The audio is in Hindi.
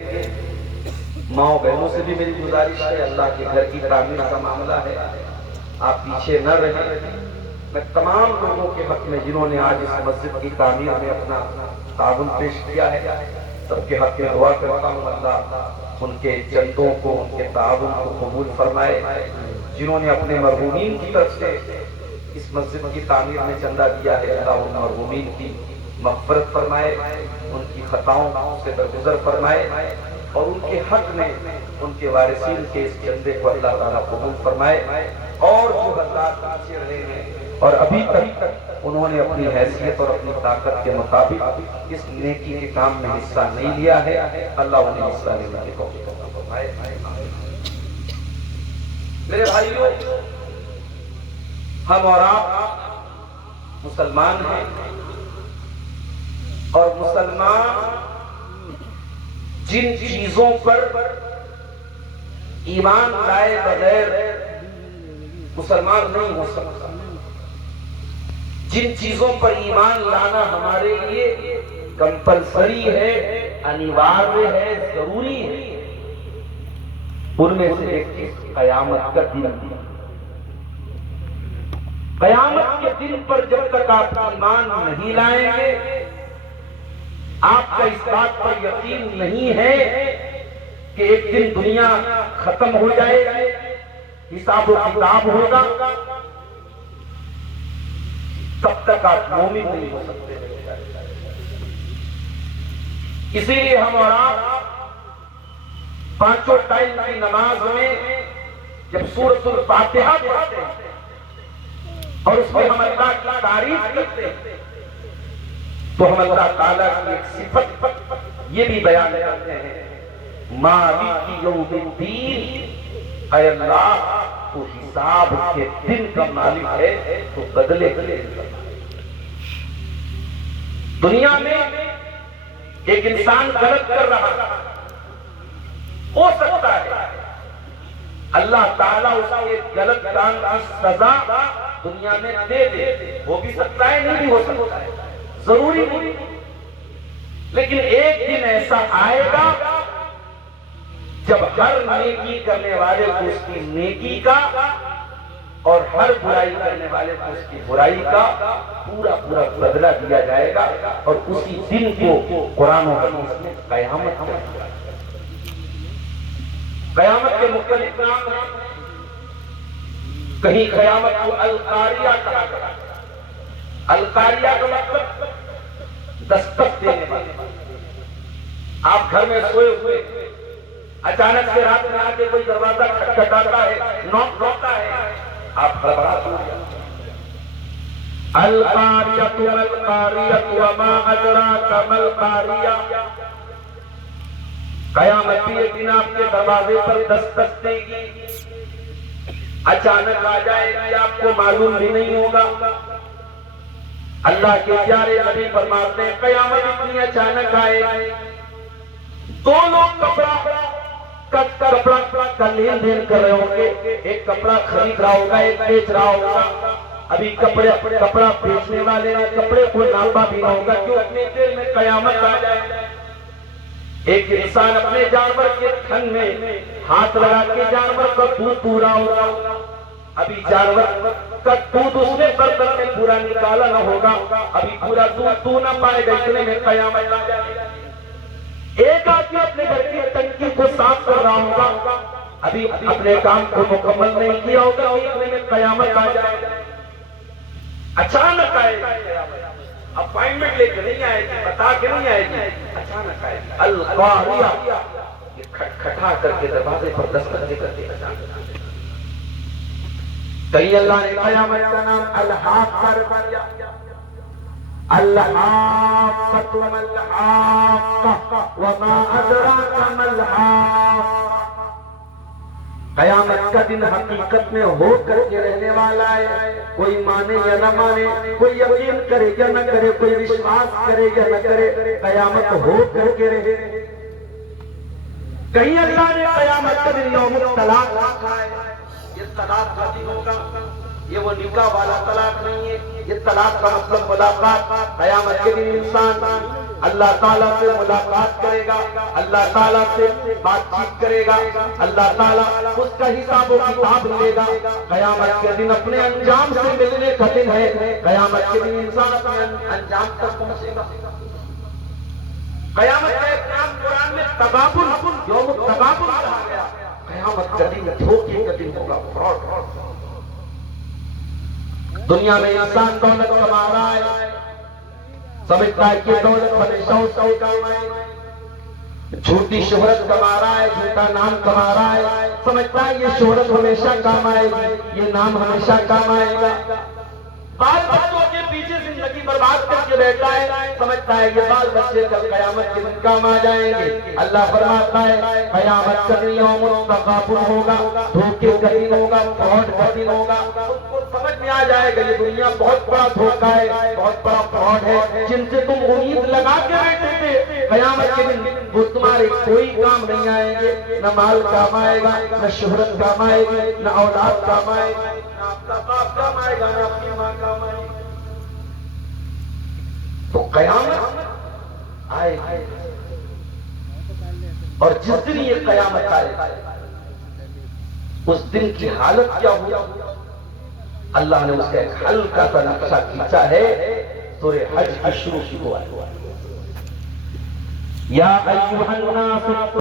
माओ बहनों से भी मेरी गुजारिश है, अल्लाह के घर की तामीर का मामला है, आप पीछे न रहें। मैं तमाम लोगों के हक में जिन्होंने आज इस मस्जिद की तामीर में अपना ताउन पेश किया है, सबके हक में दुआ करता हूँ अल्लाह उनके चंदों को, उनके ताउन को कबूल फरमाए। जिन्होंने अपने मरहूमीन की तरफ से इस मस्जिद की तामीर में चंदा दिया है, अल्लाह उन मरहूमीन की मग़फ़िरत फरमाए, उनकी खताओं से दरगुजर फरमाए और उनके हक में उनके वारिसीन के इस चंदे को अल्लाह ताला कबूल फरमाए। और जो हज़रात पीछे रहे हैं और अभी तक उन्होंने अपनी हैसियत और अपनी ताकत के मुताबिक इस नेकी के काम में हिस्सा नहीं लिया है, अल्लाह उन्हें हिस्सा लेने की तौफीक अता फरमाए। मेरे भाइयों, हम और आप मुसलमान हैं और मुसलमान जिन चीजों पर ईमान लाए बगैर मुसलमान नहीं हो सकता, जिन चीजों पर ईमान लाना हमारे लिए कंपलसरी है, अनिवार्य है, जरूरी है, उनमें से एक चीज कयामत का दिन। कयामत के दिन पर जब तक आप ईमान नहीं लाएंगे, आपका इस बात पर यकीन नहीं है कि एक दिन दुनिया खत्म हो जाएगी, हिसाब और किताब होगा, तब तक आप मोमिन नहीं हो सकते। इसीलिए हम और आप पांचों टाइम की नमाज में जब सूरतुल फातिहा पढ़ते हैं और उसमें हम अल्लाह की तारीफ करते हैं, तो हम अल्लाह ताला की एक सिफत ये भी बयान करते हैं, मालिक यौमिद्दीन, ऐ अल्लाह तो हिसाब के दिन का मालिक है, तो बदले के दिन का मालिक। दुनिया में एक इंसान गलत कर रहा है, हो सकता है अल्लाह ताला उसके गलत काम की सजा दुनिया में दे दे, हो भी सकता है, नहीं भी हो सकता है, जरूरी नहीं। लेकिन एक दिन ऐसा आएगा जब हर नेकी करने वाले को उसकी नेकी का और हर बुराई करने वाले को उसकी बुराई का पूरा पूरा बदला दिया जाएगा। और उसी दिन को कुरान और हदीस में कयामत कहते हैं। कयामत के मुख्तलिफ नाम हैं, कहीं कयामत को अल-कारिया कहा जाता है। अल-कारिया का मतलब दस्तक देने वाले। आप घर में सोए हुए अचानक से रात में आके कोई दरवाजा खटखटाता है, नॉक होता है, आप हड़बड़ाते हैं। अल-कारियतु अल-कारियतु वमा अदराका मल-कारिया। कयामत भी एक दिन आपके दरवाजे पर दस्तक देगी, अचानक आ जाएगी, आपको मालूम भी नहीं होगा। अल्लाह के प्यारे नबी फरमाते हैं, कयामत इतनी अचानक आएगी, दो लोग कपड़ा का लेन देन कर रहे होंगे, एक कपड़ा खरीद रहा होगा, एक बेच रहा होगा। अभी कपड़ा बेचने वाले ने कपड़े को नापा भी ना होगा, क्यों? अपने देर में कयामत आ जाएगी। एक इंसान अपने जानवर के थन में हाथ लगा के जानवर का दूध पूरा होगा, अभी जानवर का दूध उसने बर्तन में पूरा निकाला ना होगा, अभी पूरा दूध तू ना पाएगा, इतने में कयामत आ जाएगा। एक आदमी अपने घर की टंकी को साफ कर रहा होगा, अभी अपने काम को मुकम्मल नहीं किया होगा, इतने में कयामत आ जाएगा। अचानक आएगा, अपॉइंटमेंट लेकर नहीं आएगी, बता के नहीं आएगी, अचानक आएगी। अल-कारिया, ये खटखटा करके दरवाजे पर दस्तक दे करके अचानक। कहीं अल्लाह ने कयामत का नाम अल-हाक़्क़ा रख दिया। अल-हाक़्क़तु मल-हाक़्क़ा वमा अदराका मल-हाक़्क़ा। कयामत का दिन हकीकत में हो करके रहने वाला है, कोई माने या न माने, कोई यकीन करे या न करे, कोई विश्वास करे या न करे, कयामत हो करके रहे। कहीं अल्लाह ने कयामत का दिन यौमुत तलाक रखा है, ये तलाक का दिन होगा, ये वो निकाह वाला तलाक नहीं है, ये तलाक का मतलब मुलाकात। कयामत के दिन इंसान अल्लाह ताला से मुलाकात करेगा, अल्लाह ताला से बातचीत करेगा, अल्लाह ताला उसका हिसाब व किताब लेगा। कयामत के दिन अपने अंजाम से मिलने का दिन है। कयामत के दिन इंसान अपने अंजाम तक पहुंचेगा। कयामत का एक नाम कुरान में तगाबुन, यौम तगाबुन कहा गया। कयामत का दिन धोखे का दिन होगा, फ्रॉड। दुनिया में इंसान दौलत कमा रहा है, समझता है कि दौलत हमेशा उसका काम आएगी। झूठी शोहरत कमा रहा है, झूठा नाम कमा रहा है, समझता है ये शोहरत हमेशा काम आएगी, ये नाम हमेशा काम आएगा। बाल बच्चों के पीछे जिंदगी बर्बाद करके बैठा है, समझता है ये बाल बच्चे कल कयामत के दिन काम आ जाएंगे। अल्लाह फरमाता है कयामत का दिन यौम तगाबुन होगा, धोखे का दिन होगा, फ्रॉड का दिन होगा। तुमको समझ में आ जाएगा ये दुनिया बहुत बड़ा धोखा है, बहुत बड़ा फ्रॉड है। जिनसे तुम उम्मीद लगा के बैठे थे, कयामत के दिन वो तुम्हारे कोई काम नहीं आएंगे। न माल काम आएगा, न शोहरत काम आएगी, न औलाद काम आएगी, न आपका बाप काम आएगा, न आपकी माँ काम आएगी। तो कयामत आएगी, और जिस दिन ये कयामत आएगा उस दिन की हालत क्या होगी, अल्लाह ने उसका एक हल्का सा नक्शा खींचा है सूरह हज की शुरू की हुआ है। या अय्युहन नास